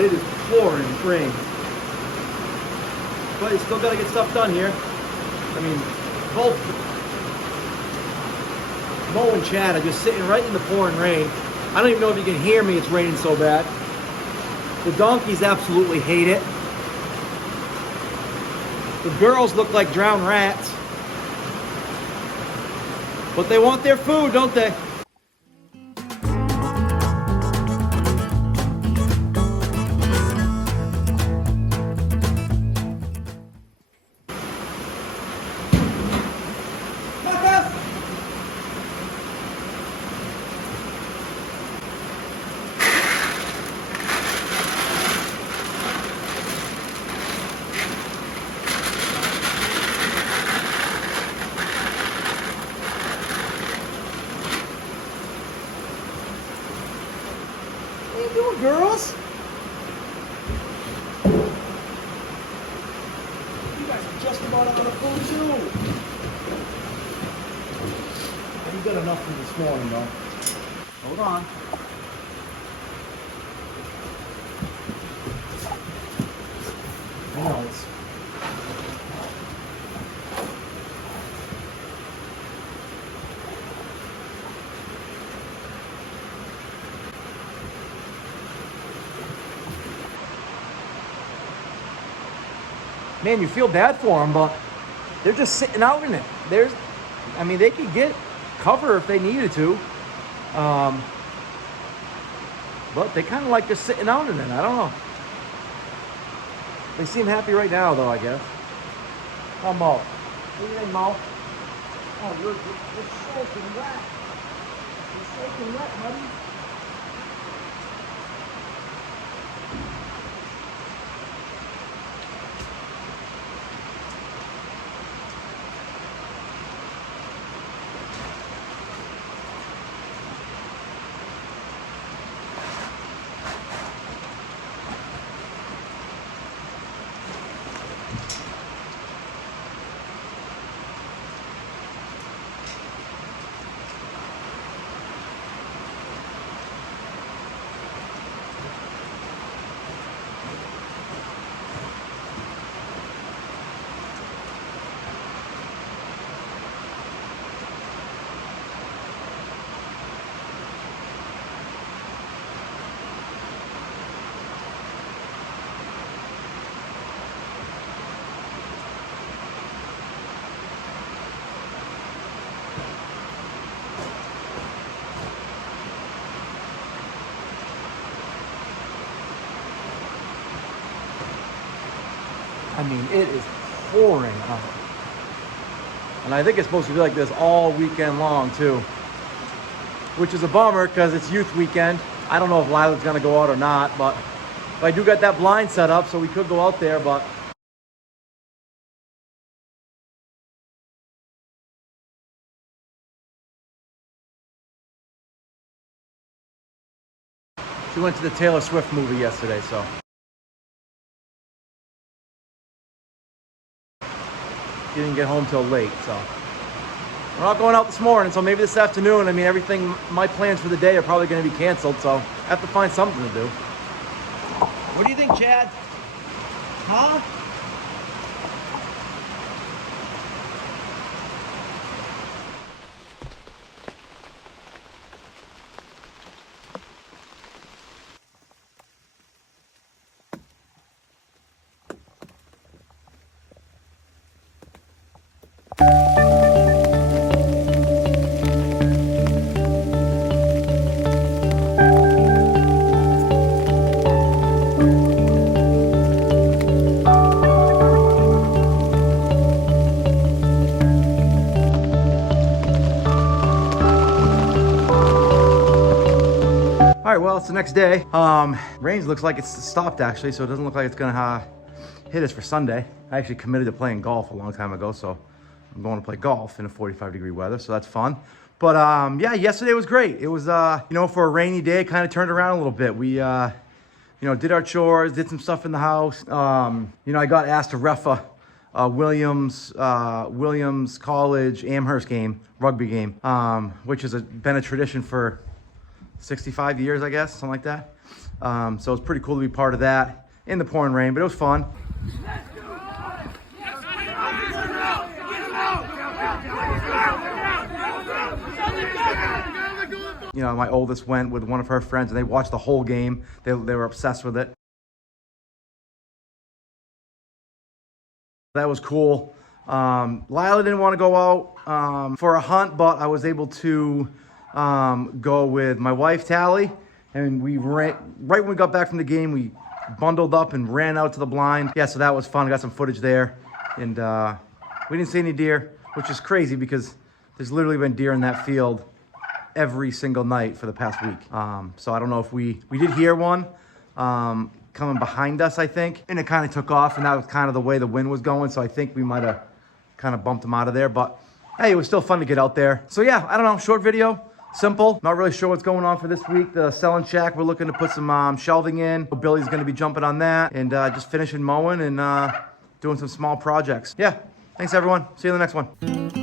It is pouring rain. But you still gotta get stuff done here. I mean, both Mo and Chad are just sitting right in the pouring rain. I don't even know if you can hear me, it's raining so bad. The donkeys absolutely hate it. The girls look like drowned rats. But they want their food, don't they? What are you doing, girls? You guys are just about out of food, too. You got enough for this morning, though. Hold on. I know it's... Man, you feel bad for them, but they're just sitting out in it. I mean, they could get cover if they needed to. But they kind of like just sitting out in it. I don't know. They seem happy right now, though, I guess. Oh, Mo. What do you think, Mo? Oh, you're soaking wet. You're soaking wet, buddy. I mean, it is pouring out. And I think it's supposed to be like this all weekend long, too. Which is a bummer, because it's youth weekend. I don't know if Lila's going to go out or not, but I do got that blind set up, so we could go out there, but... She went to the Taylor Swift movie yesterday, so... She didn't get home till late, so... We're not going out this morning, so maybe this afternoon. I mean, everything, my plans for the day are probably going to be canceled, so I have to find something to do. What do you think, Chad? Huh? All right, well, it's the next day. Rain looks like it's stopped, actually, so it doesn't look like it's gonna hit us for Sunday. I actually committed to playing golf a long time ago, so I'm going to play golf in a 45-degree weather, so that's fun. But yeah, yesterday was great. It was, you know, for a rainy day, it kind of turned around a little bit. We, you know, did our chores, did some stuff in the house. You know, I got asked to ref a Williams College Amherst game, rugby game, which has been a tradition for 65 years, I guess, something like that. So it's pretty cool to be part of that in the pouring rain, but it was fun. You know, my oldest went with one of her friends and they watched the whole game. They were obsessed with it. That was cool. Lila didn't want to go out for a hunt, but I was able to go with my wife, Tally, and we ran, right when we got back from the game, we bundled up and ran out to the blind. Yeah, so that was fun. I got some footage there, and we didn't see any deer, which is crazy because there's literally been deer in that field every single night for the past week. So I don't know if we did hear one coming behind us, I think, and it kind of took off, and that was kind of the way the wind was going, so I think we might have kind of bumped them out of there, but hey, it was still fun to get out there. So yeah, I don't know, short video, simple. Not really sure what's going on for this week. The selling shack, we're looking to put some shelving in. Billy's gonna be jumping on that, and just finishing mowing and doing some small projects. Yeah, thanks everyone. See you in the next one.